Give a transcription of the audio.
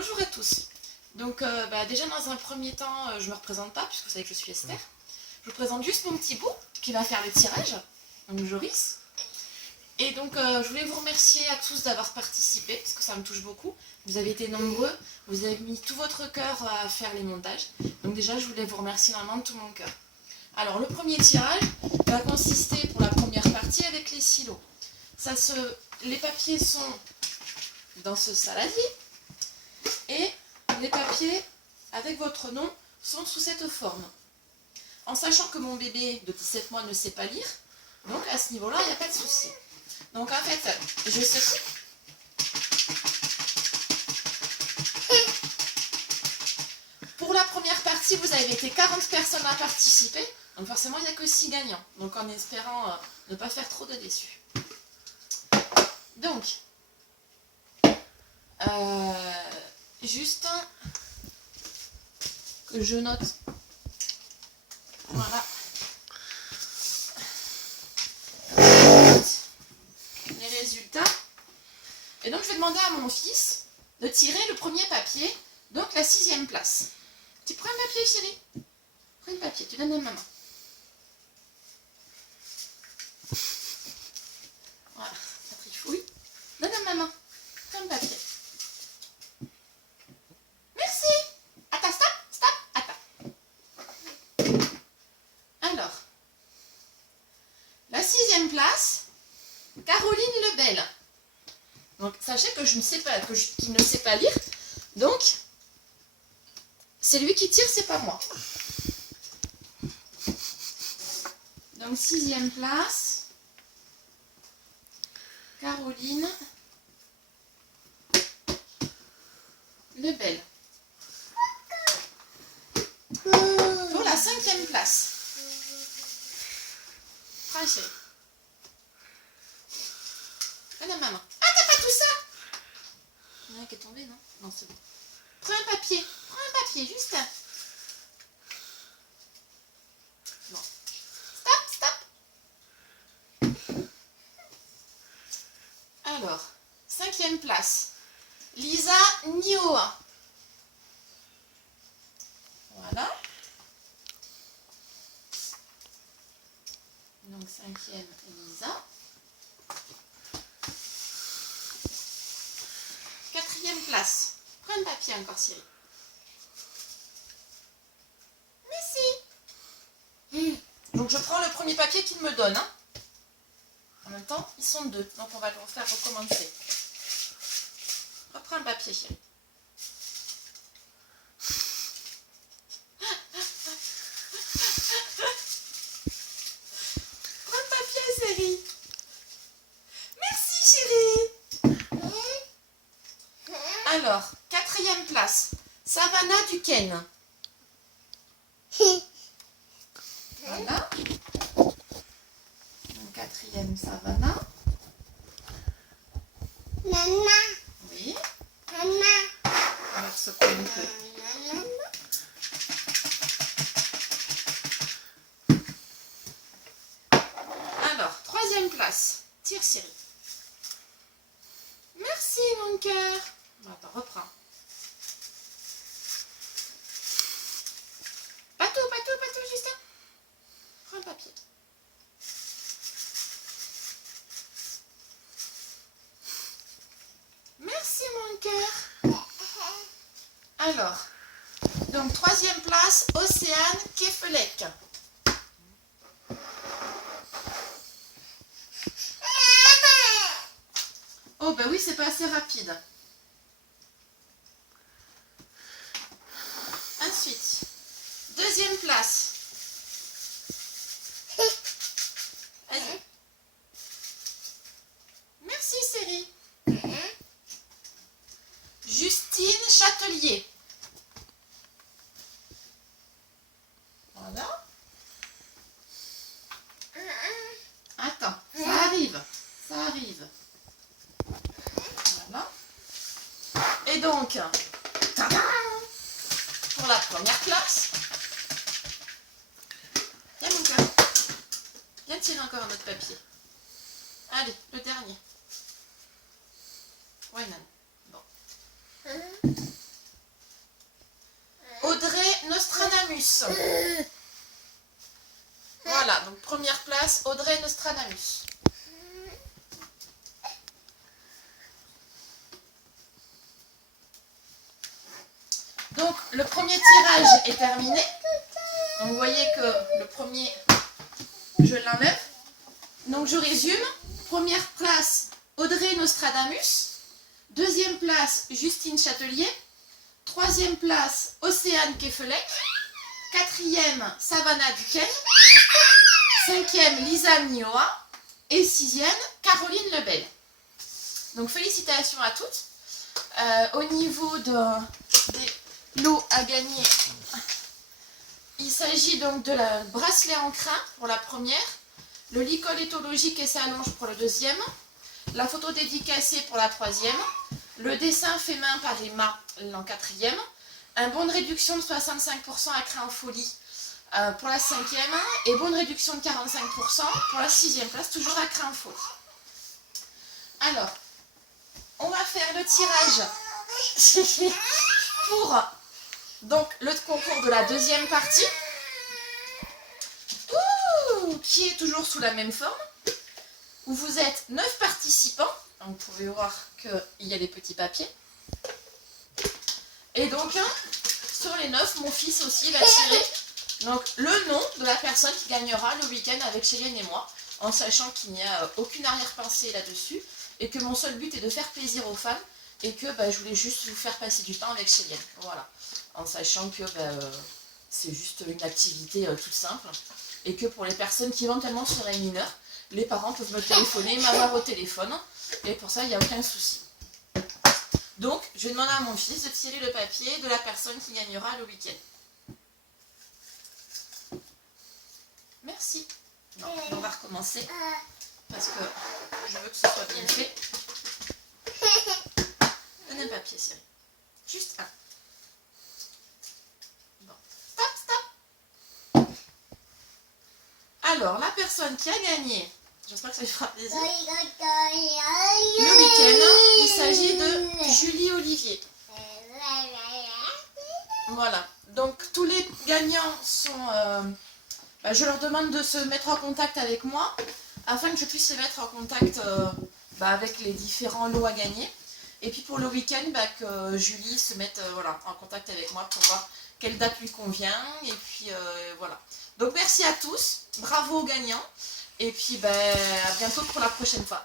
Bonjour à tous. Donc déjà dans un premier temps, je me représente pas puisque vous savez que je suis Esther. Je vous présente juste mon petit bout qui va faire le tirage, donc Joris. Et donc je voulais vous remercier à tous d'avoir participé parce que ça me touche beaucoup. Vous avez été nombreux, vous avez mis tout votre cœur à faire les montages. Donc déjà je voulais vous remercier vraiment de tout mon cœur. Alors le premier tirage va consister pour la première partie avec les silos. Les papiers sont dans ce saladier et les papiers avec votre nom sont sous cette forme. En sachant que mon bébé de 17 mois ne sait pas lire, donc à ce niveau-là, il n'y a pas de souci. Donc en fait, je secoue. Pour la première partie, vous avez été 40 personnes à participer, donc forcément il n'y a que 6 gagnants, donc en espérant ne pas faire trop de déçus. Donc, juste que je note, voilà, les résultats. Et donc je vais demander à mon fils de tirer le premier papier, donc la 6e place. Tu prends un papier, chérie? Prends un papier, tu donnes à maman. Voilà, ça trifouille. Donne à maman. Prends un papier. Merci. Attends, stop, attends. Alors, la 6e place, Caroline Lebel. Donc, sachez que je ne sais pas, qu'il ne sait pas lire. Donc, c'est lui qui tire, c'est pas moi. Donc, 6e place, Caroline Lebel. Pour la 5e place, prends chérie. Donne à maman. Ah, t'as pas tout ça? Il y en a qui est tombé, non? Non, c'est bon. Prends un papier, juste. Bon. Stop. Alors, 5e place, Lisa Nioa. Voilà. Donc 5e, Lisa. 4e place. Prends un papier encore, Cyril. Merci. Donc je prends le premier papier qu'il me donne. Hein. En même temps, ils sont deux. Donc on va le faire recommencer. Reprends le papier, chérie. Prends le papier, chérie. Merci, chérie. Alors, 4e place, Savannah Duquesne. Voilà. Donc, 4e, Savannah. Maman. Oui. Maman. On va secouer un peu. Alors, 3e place, tire Cyril. Merci, mon cœur. Attends, reprends. Patou, Justin. Prends le papier. Merci, mon cœur. Alors, donc 3e place, Océane Kefelec. Oh, bah oui, c'est pas assez rapide. Ensuite, 2e place. Vas-y. Merci, Série. Justine Châtelier. Voilà. Attends, ça arrive. Voilà. Et donc, tada, pour la première place. Viens, mon cœur. Viens tirer encore un autre papier. Allez, le dernier. Ouais, non. Bon. Nostradamus. Voilà, donc première place, Audrey Nostradamus. Donc le premier tirage est terminé. Donc vous voyez que le premier, je l'enlève. Donc je résume. Première place, Audrey Nostradamus. Deuxième place, Justine Châtelier. Troisième place, Océane Kefelec. Quatrième, Savannah Duquesne. Cinquième, Lisa Nioa. Et sixième, Caroline Lebel. Donc félicitations à toutes. Au niveau des lots à gagner, il s'agit donc de la bracelet en crin pour la première, le licol éthologique et s'allonge pour le deuxième, la photo dédicacée pour la troisième, le dessin fait main par Emma en quatrième, un bon de réduction de 65% à crin en folie pour la cinquième et bon de réduction de 45% pour la sixième place, toujours à crin en folie. Alors, on va faire le tirage pour donc le concours de la deuxième partie, qui est toujours sous la même forme, où vous êtes 9 participants. Donc vous pouvez voir qu'il y a des petits papiers. Et donc, sur les 9, mon fils aussi va tirer donc, le nom de la personne qui gagnera le week-end avec Chélienne et moi, en sachant qu'il n'y a aucune arrière-pensée là-dessus, et que mon seul but est de faire plaisir aux femmes, et que je voulais juste vous faire passer du temps avec Chélienne. Voilà. En sachant que c'est juste une activité toute simple, et que pour les personnes qui éventuellement seraient mineures, les parents peuvent me téléphoner, m'avoir au téléphone, et pour ça, il n'y a aucun souci. Donc, je vais demander à mon fils de tirer le papier de la personne qui gagnera le week-end. Merci. Non, on va recommencer, parce que je veux que ce soit bien fait. Donne un papier, Cyril. Juste un. Bon. Stop. Alors, la personne qui a gagné, j'espère que ça lui fera plaisir, le week-end, il s'agit de Julie Olivier. Voilà. Donc, tous les gagnants sont... je leur demande de se mettre en contact avec moi, afin que je puisse les mettre en contact avec les différents lots à gagner. Et puis pour le week-end, que Julie se mette en contact avec moi pour voir quelle date lui convient. Et puis voilà. Donc merci à tous, bravo aux gagnants. Et puis à bientôt pour la prochaine fois.